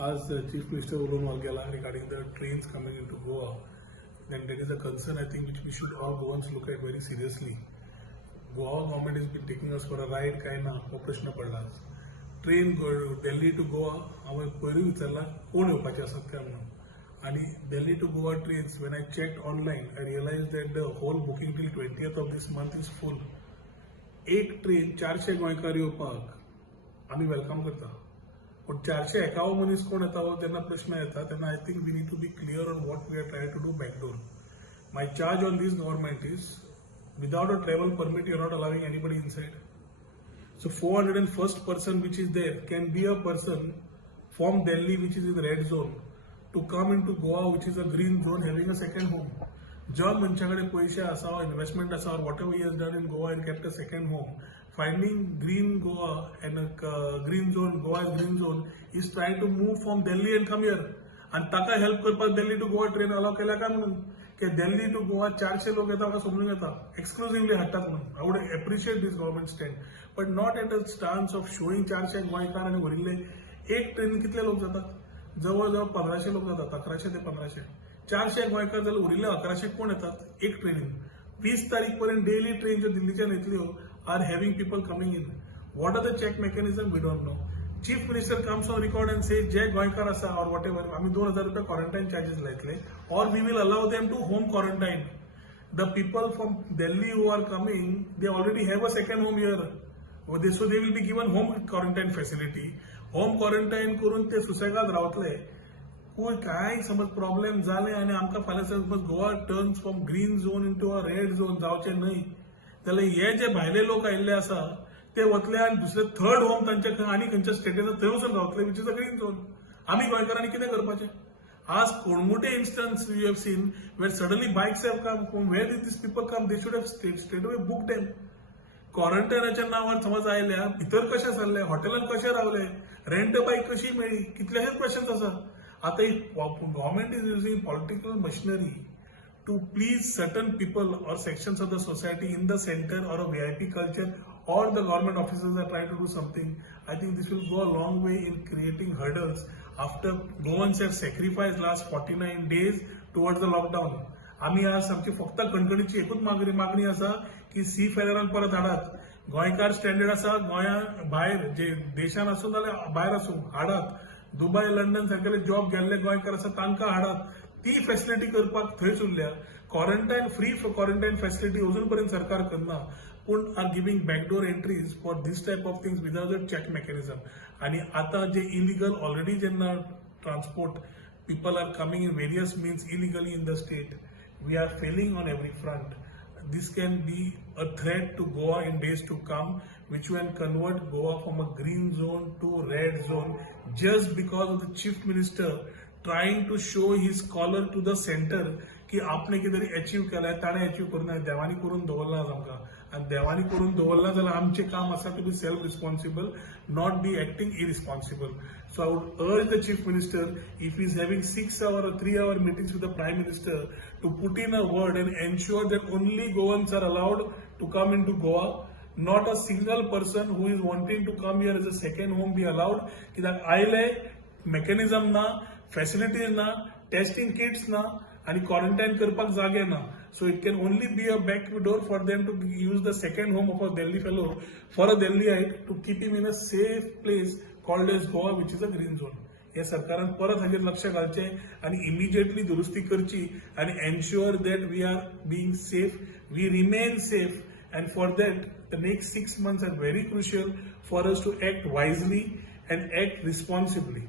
As the Chief Minister Ullum Algala regarding the trains coming into Goa, then there is a concern I think which we should all Goans look at very seriously. Goa government has been taking us for a ride kind of प्रश्न पडला. Train Delhi to Goa हांवें पयलीं विचारला कोण येवपाचें आसात काय म्हणून आनी Delhi to Goa trains when I checked online I realized that the whole booking till 20th of this month is full. एक ट्रेन 400 गोंयकार येवपाक आमी वेलकम करता. पण 451 मनीस कोण येता जेन्ना प्रश्न येता तेन्ना I think we need to be clear on what we are trying to do backdoor. My charge on this government is without a travel permit you are not allowing anybody inside. So 401st person which is there can be a person from Delhi which is in the red zone to come into Goa which is a green zone having a second home. ज्या मनशाकडे पैसे आसा investment आसा or whatever he has done in Goa and kept a second home, finding green Goa and a green zone, Goa's green zone is trying to move from Delhi and come here. आणि ताका help करपाक Delhi to Goa train allow केल्या काय म्हणून की Delhi to Goa 400 लोक येतात का समजून येता एक्सक्लुसिव्हली हाडटात म्हणून. I would appreciate this government stand but not at a stance of showing 400 गोंयकार आणि भरिल्ले एक ट्रेन कितले लोक जातात जवळजवळ 1500 लोक जातात 1100 ते 1500. 400 गोंयकार जाल्यार उरिल्ले 1100 कोण येतात एक ट्रेनीन. 20 तारीख पर्यंत डेली ट्रेन ज्यो दिल्लीच्यान येतल्यो are having people coming in. What are the check mechanism we don't know. Chief minister comes on record and say जे गोंयकार आसा और वॉट एवर आम्ही 2000 रुपया क्वारंटाईन चार्जेस लायतले और we will allow them to home quarantine. The people from Delhi who are coming they already have a second home here. So they will be given home quarantine facility. Home quarantine करून ते सुसेगाद रावतले. काय समज problem जाले आणि आमकां फाल्यां समज Goa turns from green zone into a red zone जावचे न्हय जाल्यार हे जे भायले लोक आयिल्ले आसा ते वतले आणि दुसरे थर्ड होम तांचे आनी खंयच्या स्टेटीन थंय वचून रावतले which is a green zone. आमी गोंयकारांनी कितें करपाचें. आज कोणमुटे instance you have seen where suddenly bikes have come where these people come they should have straight away book them. क्वारंटायनाच्या नांवार समज आयल्या भितर कशे सरले हॉटेलांत कशे रावले रेंट बायक कशी मेळ्ळी कितलेशेच क्वेश्चन्स आसा. आता government is using political machinery to please certain people or sections of the society in the center or a VIP culture or the government officers are trying to do something. I think this will go a long way in creating hurdles after Goans have sacrificed last 49 days towards the lockdown. आम्ही आज आमची फक्त कणकणीची एकूच मागणी आसा की C फेररांक परत हाडात. गोंयकार स्टँडर्ड आसा गोंया भायर जे देशान आसूं जाल्यार भायर आसूं हाडात. दुबय लंडन सारकेले जॉब गेल्ले गोंयकार आसा तांकां हाडात. ती फॅसिलिटी करपाक थंयच उरल्या. क्वारंटाईन फ्री क्वारंटाईन फॅसिलिटी अजून पर्यंत सरकार करना पूण are giving backdoor entries for this type of things without a check mechanism. आणि आता जे इलिगल ऑलरेडी जेन्ना transport people are coming in various means illegally in the state we are failing on every front. This can be a threat to Goa in days to come, which can convert Goa from a green zone to red zone just because of the chief minister trying to show his collar to the center की आपणे कितें तरी achieve केलाय ताणें achieve करूना देवानी करून दवरला आमकां. आनी देवानी करून दवरला जाल्यार आमचें काम आसा to be self responsible not be acting irresponsible. So I would urge the chief minister if he is having 6 hour or 3 hour meetings with the prime minister to put in a word and ensure that only Goans are allowed to come into Goa. Not a single person who is wanting to come here as a second home be allowed. कित्याक आयले mechanism ना facilities ना testing kits ना आणि quarantine करपाक जागे ना. So it can only be a back door for them to use the second home of a Delhi fellow for a Delhiite to keep him in a safe place called as Goa which is a green zone. हे सरकारान परत हाजेर लक्ष घालचें आणि immediately दुरुस्ती करची आणि ensure that we are being safe we remain safe. And for that, the next 6 months are very crucial for us to act wisely and act responsibly.